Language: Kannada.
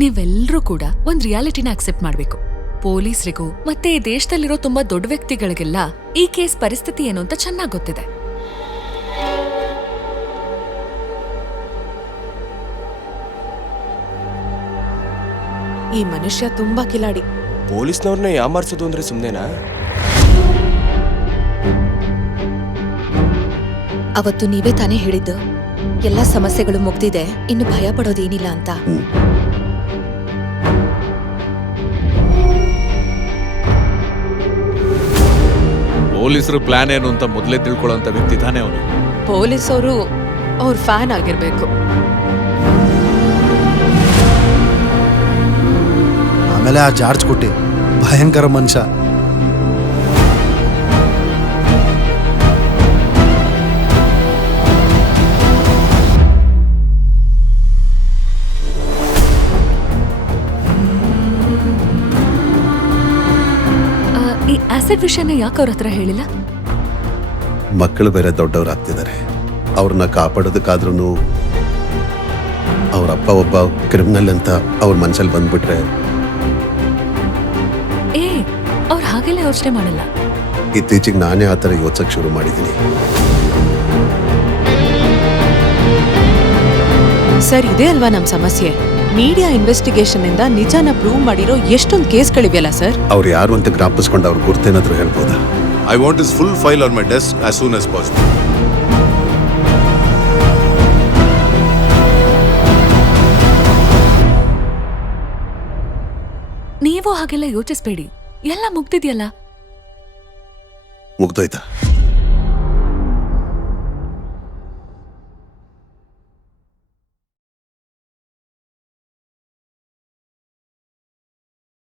ನೀವೆಲ್ಲರೂ ಕೂಡ ಒಂದ್ ರಿಯಾಲಿಟಿನ ಅಕ್ಸೆಪ್ಟ್ ಮಾಡ್ಬೇಕು. ಪೊಲೀಸರಿಗೂ ಮತ್ತೆ ಈ ದೇಶದಲ್ಲಿರೋ ತುಂಬಾ ದೊಡ್ಡ ವ್ಯಕ್ತಿಗಳಿಗೆಲ್ಲ ಈ ಕೇಸ್ ಪರಿಸ್ಥಿತಿ ಏನು ಅಂತ ಚೆನ್ನಾಗಿ ಗೊತ್ತಿದೆ. ಈ ಮನುಷ್ಯ ತುಂಬಾ ಕಿಲಾಡಿ. ಪೊಲೀಸ್ನವ್ರನ್ನ ಯಾಮಾರ್ಸೋದು ಅಂದ್ರೆ ಸುಮ್ನೆನಾ? ಅವತ್ತು ನೀವೇ ತಾನೇ ಹೇಳಿದ್ದು ಎಲ್ಲಾ ಸಮಸ್ಯೆಗಳು ಮುಗ್ದಿದೆ, ಇನ್ನು ಭಯ ಪಡೋದೇನಿಲ್ಲ ಅಂತ. ಪೊಲೀಸರು ಪ್ಲಾನ್ ಏನು ಅಂತ ಮೊದಲೇ ತಿಳ್ಕೊಳ್ಳೋಂಥ ವ್ಯಕ್ತಿ ತಾನೇ ಅವನು. ಪೊಲೀಸವರು ಅವ್ರ ಫ್ಯಾನ್ ಆಗಿರ್ಬೇಕು. ಆಮೇಲೆ ಆ ಜಾರ್ಜ್ ಕೊಟ್ಟಿ ಭಯಂಕರ ಮನುಷ್ಯ. ಈ ಆಸಿಡ್ ವಿಷಯನ ಯಾಕೆ ಅವ್ರ ಹತ್ರ ಹೇಳಿಲ್ಲ? ಮಕ್ಕಳು ಬೇರೆ ದೊಡ್ಡವರಾಗ್ತಿದ್ದಾರೆ, ಅವ್ರನ್ನ ಕಾಪಾಡೋದಕ್ಕಾದ್ರೂ ಅವ್ರಪ್ಪ ಒಬ್ಬ ಕ್ರಿಮಿನಲ್ ಅಂತ ಅವ್ರ ಮನಸ್ಸಲ್ಲಿ ಬಂದ್ಬಿಟ್ರೆ. ಅವ್ರು ಹಾಗೆಲ್ಲ ಯೋಚನೆ ಮಾಡಲ್ಲ. ಇತ್ತೀಚೆಗೆ ನಾನೇ ಆ ಥರ ಯೋಚಿಸಕ್ಕೆ ಶುರು ಮಾಡಿದ್ದೀನಿ. ಸರ್, ಇದೇ ಅಲ್ವಾ ನಮ್ ಸಮಸ್ಯೆ. ಮೀಡಿಯಾ ಇನ್ವೆಸ್ಟಿಗೇಷನ್ ಇಂದ ನಿಜಾನ ಪ್ರೂವ್ ಮಾಡಿರೋ ಎಷ್ಟೊಂದು ಕೇಸ್ಗಳಿವೆಯಲ್ಲ ಸರ್. ಅವ್ರು ಯಾರು ಅಂತ ಜ್ಞಾಪಿಸ್ಕೊಂಡು ಅವ್ರ ಗುರ್ತೇನಾದ್ರೂ ಹೇಳ್ಬೋದಾ? I want his full file on my desk as soon as possible. ನೀವು ಹಾಗೆಲ್ಲ ಯೋಚಿಸ್ಬೇಡಿ, ಎಲ್ಲ ಮುಗ್ದಿದ್ಯಲ್ಲ. ಮುಗ್ದೋಯ್ತಾ?